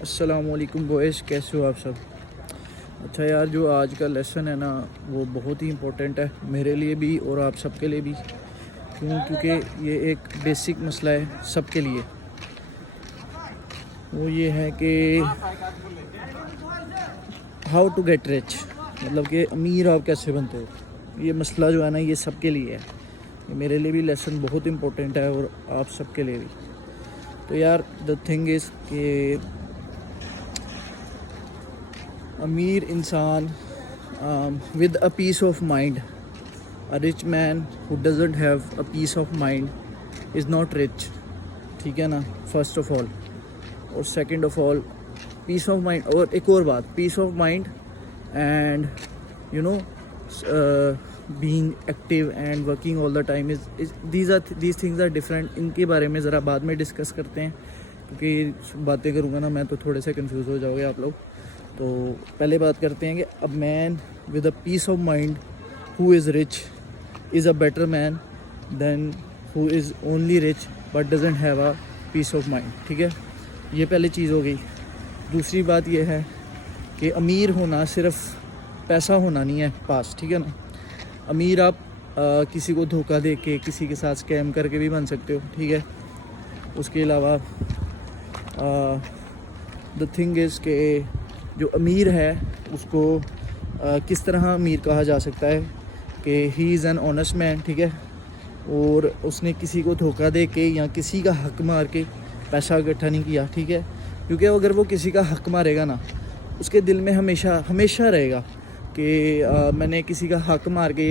अस्सलामुअलैकुम बॉयज़, कैसे हो आप सब। अच्छा यार, जो आज का लेसन है ना वो बहुत ही इम्पोर्टेंट है मेरे लिए भी और आप सबके लिए भी। क्यों? क्योंकि ये एक बेसिक मसला है सबके लिए। वो ये है कि हाउ टू गेट रिच, मतलब कि अमीर आप कैसे बनते हो। ये मसला जो है ना ये सबके लिए है। ये मेरे लिए भी लेसन बहुत इम्पोर्टेंट है और आप सबके लिए भी। तो यार द थिंग इज़ कि अमीर इंसान with a peace of mind, a rich man who doesn't have a peace of mind is not rich, ठीक है ना, फर्स्ट ऑफ ऑल। और second of all peace of mind, और एक और बात, peace of mind and you know being active and working all the time is these things are different. इनके बारे में ज़रा बाद में डिस्कस करते हैं, क्योंकि बातें करूँगा ना मैं तो थोड़े से कंफ्यूज हो जाओगे आप लोग। तो पहले बात करते हैं कि a man with a peace of mind who is rich is a better man than who is only rich but doesn't have a peace of mind. ठीक है, ये पहली चीज़ हो गई। दूसरी बात ये है कि अमीर होना सिर्फ पैसा होना नहीं है पास, ठीक है ना। अमीर आप किसी को धोखा दे के, किसी के साथ स्कैम करके भी बन सकते हो, ठीक है। उसके अलावा द थिंग इज़ के जो अमीर है उसको किस तरह अमीर कहा जा सकता है कि he is an honest man, ठीक है। और उसने किसी को धोखा दे के या किसी का हक मार के पैसा इकट्ठा नहीं किया, ठीक है। क्योंकि अगर वो किसी का हक मारेगा ना, उसके दिल में हमेशा हमेशा रहेगा कि मैंने किसी का हक मार के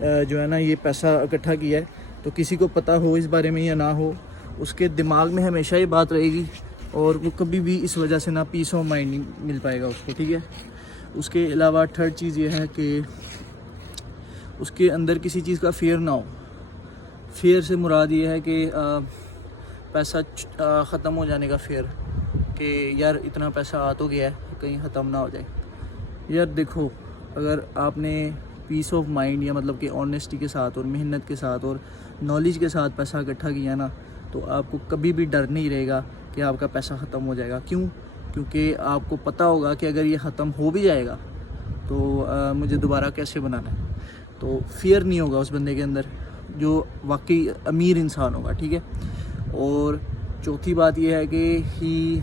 जो है ना ये पैसा इकट्ठा किया है। तो किसी को पता हो इस बारे में या ना हो, उसके दिमाग में हमेशा ये बात रहेगी और वो कभी भी इस वजह से ना पीस ऑफ माइंड नहीं मिल पाएगा उसको, ठीक है। उसके अलावा थर्ड चीज़ ये है कि उसके अंदर किसी चीज़ का फेयर ना हो। फेयर से मुराद ये है कि पैसा ख़त्म हो जाने का फेयर, कि यार इतना पैसा आ तो गया है कहीं ख़त्म ना हो जाए। यार देखो, अगर आपने पीस ऑफ माइंड या मतलब कि ऑनेस्टी के साथ और मेहनत के साथ और नॉलेज के साथ पैसा इकट्ठा किया ना, तो आपको कभी भी डर नहीं रहेगा कि आपका पैसा ख़त्म हो जाएगा। क्यों? क्योंकि आपको पता होगा कि अगर ये ख़त्म हो भी जाएगा तो मुझे दोबारा कैसे बनाना है। तो फियर नहीं होगा उस बंदे के अंदर जो वाकई अमीर इंसान होगा, ठीक है। और चौथी बात यह है कि ही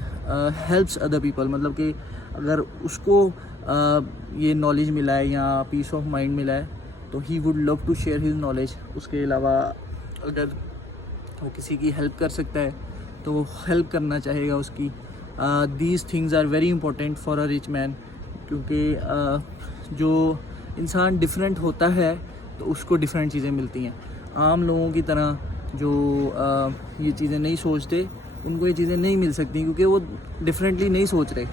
हेल्प्स अदर पीपल, मतलब कि अगर उसको ये नॉलेज मिला है या पीस ऑफ माइंड मिला है तो he would love to share his knowledge. उसके अलावा अगर वो किसी की हेल्प कर सकता है तो वो हेल्प करना चाहेगा उसकी। These things are very important for a rich man, क्योंकि जो इंसान डिफरेंट होता है तो उसको डिफरेंट चीज़ें मिलती हैं। आम लोगों की तरह जो ये चीज़ें नहीं सोचते उनको ये चीज़ें नहीं मिल सकती, क्योंकि वो डिफरेंटली नहीं सोच रहे।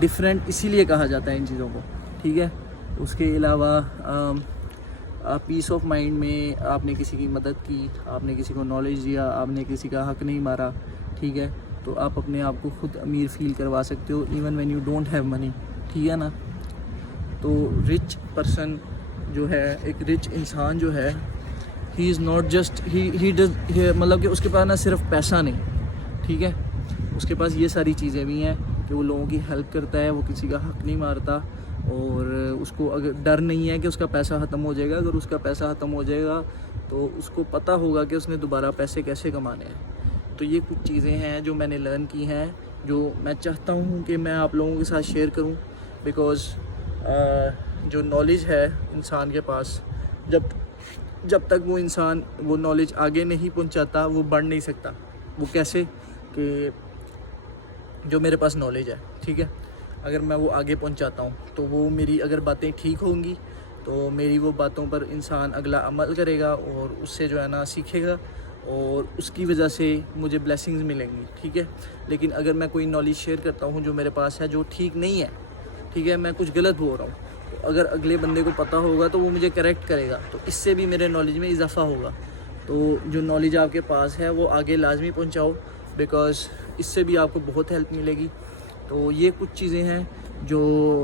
डिफरेंट इसीलिए कहा जाता है इन चीज़ों को, ठीक है। उसके अलावा पीस ऑफ माइंड में आपने किसी की मदद की, आपने किसी को नॉलेज दिया, आपने किसी का हक नहीं मारा, ठीक है, तो आप अपने आप को खुद अमीर फील करवा सकते हो even when you don't have money, ठीक है ना। तो रिच पर्सन जो है, एक रिच इंसान जो है, he is not just he does, मतलब कि उसके पास ना सिर्फ पैसा नहीं, ठीक है, उसके पास ये सारी चीज़ें भी हैं कि वो लोगों की हेल्प करता है, वो किसी का हक नहीं मारता और उसको अगर डर नहीं है कि उसका पैसा ख़त्म हो जाएगा। अगर उसका पैसा ख़त्म हो जाएगा तो उसको पता होगा कि उसने दोबारा पैसे कैसे कमाने हैं। तो ये कुछ चीज़ें हैं जो मैंने लर्न की हैं, जो मैं चाहता हूँ कि मैं आप लोगों के साथ शेयर करूँ। बिकॉज़ जो नॉलेज है इंसान के पास, जब तक वो इंसान वो नॉलेज आगे नहीं पहुँचाता वो बढ़ नहीं सकता। वो कैसे? कि जो मेरे पास नॉलेज है, ठीक है, अगर मैं वो आगे पहुंचाता हूँ तो वो मेरी अगर बातें ठीक होंगी तो मेरी वो बातों पर इंसान अगला अमल करेगा और उससे जो है ना सीखेगा और उसकी वजह से मुझे ब्लेसिंग्स मिलेंगी, ठीक है। लेकिन अगर मैं कोई नॉलेज शेयर करता हूँ जो मेरे पास है जो ठीक नहीं है, ठीक है, मैं कुछ गलत बोल रहा हूँ, तो अगर अगले बंदे को पता होगा तो वो मुझे करेक्ट करेगा, तो इससे भी मेरे नॉलेज में इजाफा होगा। तो जो नॉलेज आपके पास है वो आगे लाजमी पहुँचाओ, बिकॉज़ इससे भी आपको बहुत हेल्प मिलेगी। तो ये कुछ चीज़ें हैं जो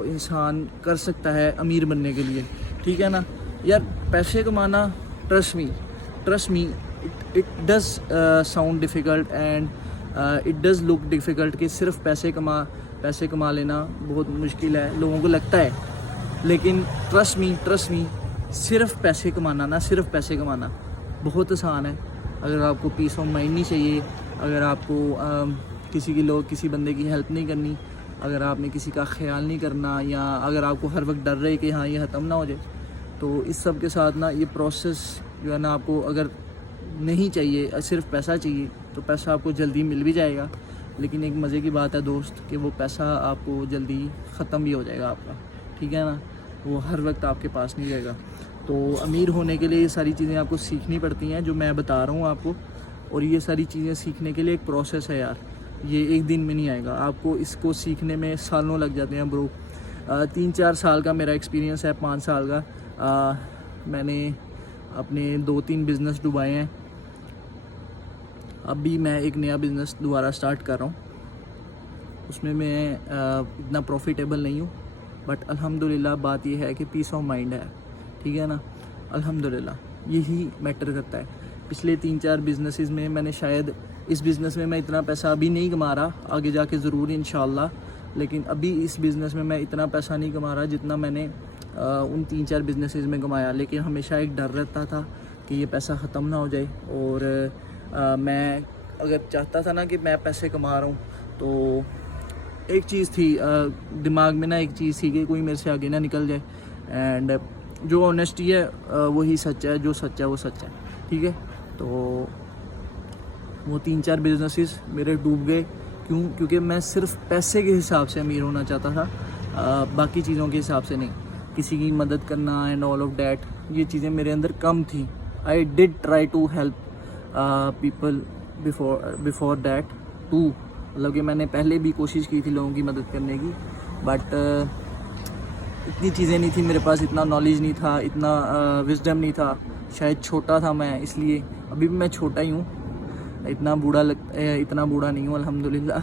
इंसान कर सकता है अमीर बनने के लिए, ठीक है ना। यार पैसे कमाना, trust me it does sound difficult and it does look difficult कि सिर्फ पैसे कमा लेना बहुत मुश्किल है, लोगों को लगता है, लेकिन ट्रस्ट मी सिर्फ पैसे कमाना बहुत आसान है। अगर आपको पीस ऑफ माइंड नहीं चाहिए, अगर आपको किसी बंदे की हेल्प नहीं करनी, अगर आपने किसी का ख्याल नहीं करना, या अगर आपको हर वक्त डर रहे कि हाँ ये ख़त्म ना हो जाए, तो इस सब के साथ ना ये प्रोसेस जो है ना, आपको अगर नहीं चाहिए, सिर्फ पैसा चाहिए, तो पैसा आपको जल्दी मिल भी जाएगा। लेकिन एक मज़े की बात है दोस्त कि वो पैसा आपको जल्दी ख़त्म भी हो जाएगा आपका, ठीक है ना, वो हर वक्त आपके पास नहीं रहेगा। तो अमीर होने के लिए ये सारी चीज़ें आपको सीखनी पड़ती हैं जो मैं बता रहा हूँ आपको, और ये सारी चीज़ें सीखने के लिए एक प्रोसेस है यार, ये एक दिन में नहीं आएगा, आपको इसको सीखने में सालों लग जाते हैं ब्रो। 3-4 साल का मेरा एक्सपीरियंस है, 5 साल का। मैंने अपने 2-3 बिज़नेस डुबाए हैं, अभी मैं एक नया बिज़नेस दोबारा स्टार्ट कर रहा हूँ, उसमें मैं इतना प्रॉफिटेबल नहीं हूँ, बट अल्हम्दुलिल्लाह बात यह है कि पीस ऑफ माइंड है, ठीक है ना, अल्हम्दुलिल्लाह यही मैटर करता है। पिछले 3-4 बिज़नेसेस में मैंने शायद, इस बिज़नेस में मैं इतना पैसा अभी नहीं कमा रहा, आगे जाके ज़रूर इंशाल्लाह, लेकिन अभी इस बिज़नेस में मैं इतना पैसा नहीं कमा रहा जितना मैंने उन 3-4 बिज़नेसेस में कमाया। लेकिन हमेशा एक डर रहता था कि ये पैसा ख़त्म ना हो जाए, और मैं अगर चाहता था ना कि मैं पैसे कमा रहा हूँ, तो एक चीज़ थी दिमाग में ना, एक चीज़ थी कि कोई मेरे से आगे ना निकल जाए, एंड जो ऑनेस्टी है वही सच है, जो सच है वो सच है, ठीक है। तो वो 3-4 बिजनेसेस मेरे डूब गए, क्योंकि मैं सिर्फ पैसे के हिसाब से अमीर होना चाहता था, बाकी चीज़ों के हिसाब से नहीं। किसी की मदद करना एंड ऑल ऑफ डैट, ये चीज़ें मेरे अंदर कम थी। I did try to help people before that too, मतलब कि मैंने पहले भी कोशिश की थी लोगों की मदद करने की, बट इतनी चीज़ें नहीं थी मेरे पास, इतना नॉलेज नहीं था, इतना विजडम नहीं था, शायद छोटा था मैं, इसलिए अभी भी मैं छोटा ही हूँ, इतना बूढ़ा नहीं हूँ अल्हम्दुलिल्लाह,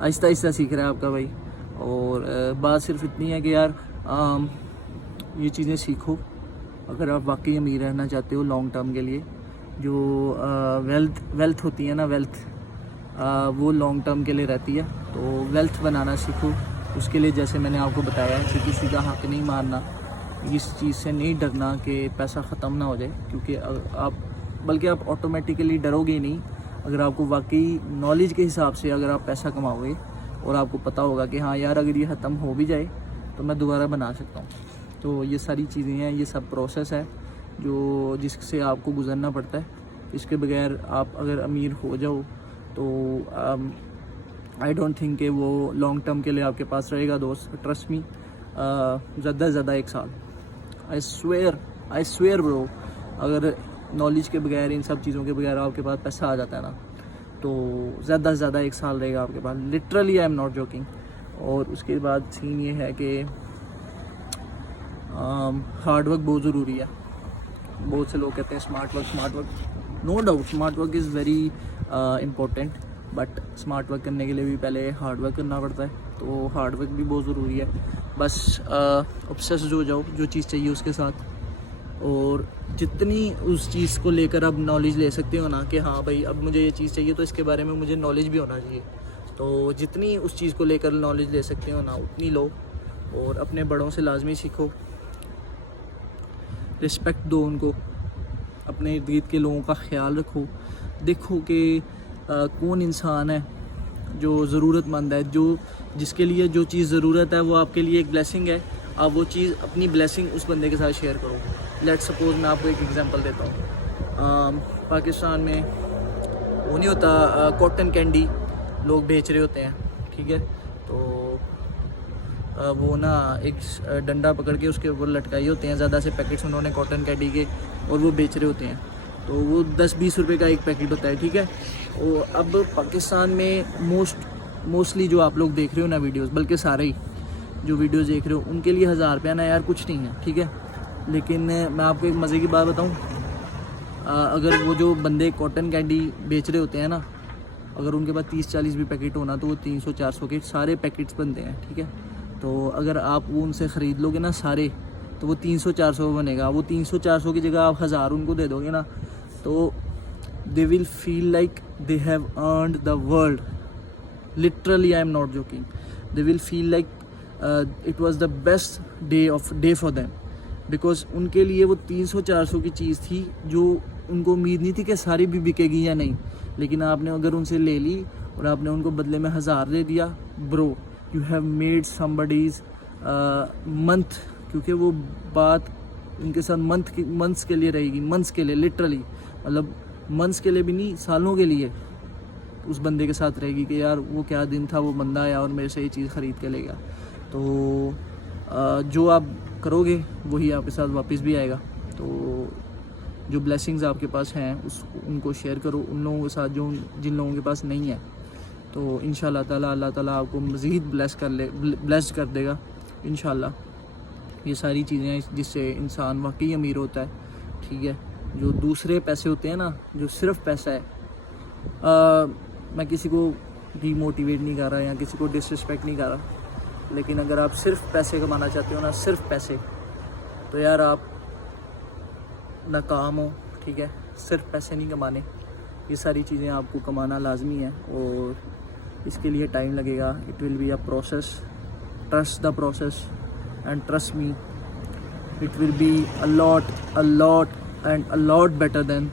आहिस्ता आहिस्ता सीख रहा है आपका भाई। और बात सिर्फ इतनी है कि यार ये चीज़ें सीखो अगर आप वाकई अमीर रहना चाहते हो लॉन्ग टर्म के लिए। जो वेल्थ होती है ना, वेल्थ वो लॉन्ग टर्म के लिए रहती है, तो वेल्थ बनाना सीखो। उसके लिए जैसे मैंने आपको बताया कि किसी का हक नहीं मारना, इस चीज़ से नहीं डरना कि पैसा ख़त्म ना हो जाए, क्योंकि बल्कि आप ऑटोमेटिकली डरोगे ही नहीं अगर आपको वाकई नॉलेज के हिसाब से अगर आप पैसा कमाओगे और आपको पता होगा कि हाँ यार अगर ये ख़त्म हो भी जाए तो मैं दोबारा बना सकता हूँ। तो ये सारी चीज़ें हैं, ये सब प्रोसेस है जो जिससे आपको गुजरना पड़ता है। इसके बगैर आप अगर अमीर हो जाओ तो आई डोंट थिंक कि वो लॉन्ग टर्म के लिए आपके पास रहेगा दोस्त। ट्रस्ट मी, ज़्यादा से ज़्यादा 1 साल, आई स्वेयर ब्रो, अगर नॉलेज के बगैर, इन सब चीज़ों के बगैर आपके पास पैसा आ जाता है ना, तो ज़्यादा से ज़्यादा 1 साल रहेगा आपके पास, literally I am not joking. और उसके बाद सीन ये है कि हार्ड वर्क बहुत ज़रूरी है। बहुत से लोग कहते हैं smart work, no doubt smart work is very important, but smart work करने के लिए भी पहले हार्ड वर्क करना पड़ता है, तो हार्ड वर्क भी बहुत ज़रूरी है। बस ऑब्सेस्ड हो जाओ जो चीज़ चाहिए उसके साथ, और जितनी उस चीज़ को लेकर आप नॉलेज ले सकते हो ना कि हाँ भाई अब मुझे ये चीज़ चाहिए तो इसके बारे में मुझे नॉलेज भी होना चाहिए, तो जितनी उस चीज़ को लेकर नॉलेज ले सकते हो ना उतनी लो। और अपने बड़ों से लाजमी सीखो, रिस्पेक्ट दो उनको, अपने इर्द गिर्द के लोगों का ख्याल रखो, देखो कि कौन इंसान है जो ज़रूरतमंद है, जिसके लिए जो चीज़ ज़रूरत है वो आपके लिए एक ब्लेसिंग है, आप वो चीज़ अपनी ब्लेसिंग उस बंदे के साथ शेयर करो। लेट्स सपोज मैं आपको एक एग्जांपल देता हूँ, पाकिस्तान में वो नहीं होता कॉटन कैंडी लोग बेच रहे होते हैं, ठीक है, तो वो ना एक डंडा पकड़ के उसके ऊपर लटकाए होते हैं ज़्यादा से पैकेट्स उन्होंने कॉटन कैंडी के, और वो बेच रहे होते हैं, तो वो 10-20 रुपये का एक पैकेट होता है, ठीक है। और अब पाकिस्तान में मोस्टली जो आप लोग देख रहे हो ना वीडियोस, बल्कि सारे ही जो वीडियोस देख रहे हो उनके लिए 1000 रुपया ना यार कुछ नहीं है, ठीक है। लेकिन मैं आपको एक मज़े की बात बताऊं, अगर वो जो बंदे कॉटन कैंडी बेच रहे होते हैं ना, अगर उनके पास 30-40 भी पैकेट होना तो वो 300-400 के सारे पैकेट्स बनते हैं, ठीक है। तो अगर आप वो उनसे ख़रीद लोगे ना सारे, तो वो 300-400 बनेगा। वो 300-400 की जगह आप 1000 उनको दे दोगे ना, तो they will feel like they have earned the world. Literally, I am not joking. They will feel like it was the best day for them, because उनके लिए वो 300-400 की चीज़ थी जो उनको उम्मीद नहीं थी कि सारी भी बिकेगी या नहीं, लेकिन आपने अगर उनसे ले ली और आपने उनको बदले में 1000 दे दिया, bro you have made somebody's month, क्योंकि वो बात उनके साथ मंथ्स के लिए रहेगी, मंथ्स के लिए, लिटरली मतलब मंथ्स के लिए भी नहीं, सालों के लिए उस बंदे के साथ रहेगी कि यार वो क्या दिन था, वो बंदा आया और मेरे से ये चीज़ ख़रीद के ले गया। तो जो आप करोगे वही आपके साथ वापस भी आएगा। तो जो ब्लेसिंग्स आपके पास हैं उनको शेयर करो उन लोगों के साथ जो जिन लोगों के पास नहीं है। तो इंशाल्लाह ताला अल्लाह ताला आपको मज़ीद ब्लेस्ड कर देगा इंशाल्लाह। ये सारी चीज़ें जिससे इंसान वाकई अमीर होता है, ठीक है। जो दूसरे पैसे होते हैं ना, जो सिर्फ पैसा है, मैं किसी को डीमोटिवेट नहीं कर रहा या किसी को डिसरिस्पेक्ट नहीं कर रहा, लेकिन अगर आप सिर्फ पैसे कमाना चाहते हो ना, सिर्फ पैसे, तो यार आप नाकाम हो, ठीक है। सिर्फ पैसे नहीं कमाने, ये सारी चीज़ें आपको कमाना लाजमी है और इसके लिए टाइम लगेगा। It will be a process, trust the process and trust me, it will be a lot better than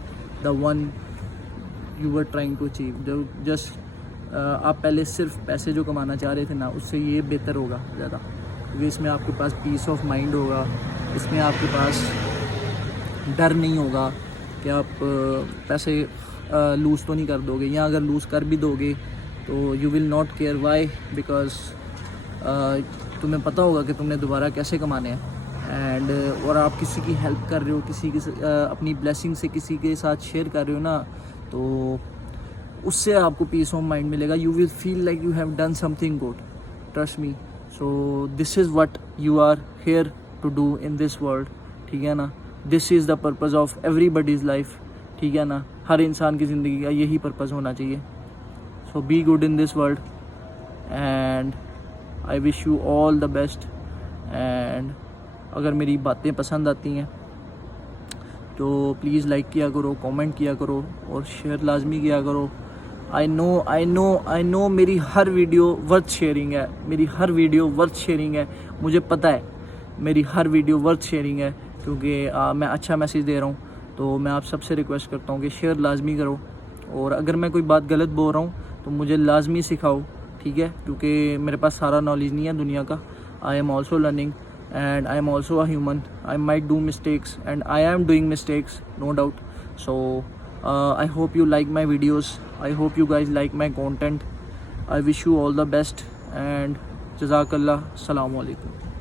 the one you were trying to achieve। जो जस्ट आप पहले सिर्फ पैसे जो कमाना चाह रहे थे ना, उससे ये बेहतर होगा ज़्यादा, क्योंकि इसमें आपके पास पीस ऑफ माइंड होगा, इसमें आपके पास डर नहीं होगा कि आप पैसे लूज़ तो नहीं कर दोगे, या अगर लूज़ कर भी दोगे तो you will not care. Why? Because तुम्हें पता होगा कि तुमने दोबारा कैसे कमाने हैं। एंड और आप किसी की हेल्प कर रहे हो, किसी की अपनी ब्लेसिंग से किसी के साथ शेयर कर रहे हो ना, तो उससे आपको पीस ऑफ माइंड मिलेगा। You will feel like you have done something good, trust me. So this is what you are here to do in this world, ठीक है ना। This is the purpose of everybody's life, ठीक है ना। हर इंसान की ज़िंदगी का यही पर्पज़ होना चाहिए। So be good in this world and I wish you all the best. And अगर मेरी बातें पसंद आती हैं तो प्लीज़ लाइक किया करो, कमेंट किया करो और शेयर लाजमी किया करो। आई नो मेरी हर वीडियो वर्थ शेयरिंग है, मेरी हर वीडियो वर्थ शेयरिंग है, मुझे पता है मेरी हर वीडियो वर्थ शेयरिंग है, क्योंकि मैं अच्छा मैसेज दे रहा हूँ। तो मैं आप सबसे रिक्वेस्ट करता हूँ कि शेयर लाजमी करो, और अगर मैं कोई बात गलत बोल रहा हूँ तो मुझे लाजमी सिखाओ, ठीक है, क्योंकि मेरे पास सारा नॉलेज नहीं है दुनिया का। I am also learning and I am also a human. I might do mistakes and I am doing mistakes, no doubt. So I hope you like my videos, I hope you guys like my content. I wish you all the best and Jazakallah. Assalamu alaikum.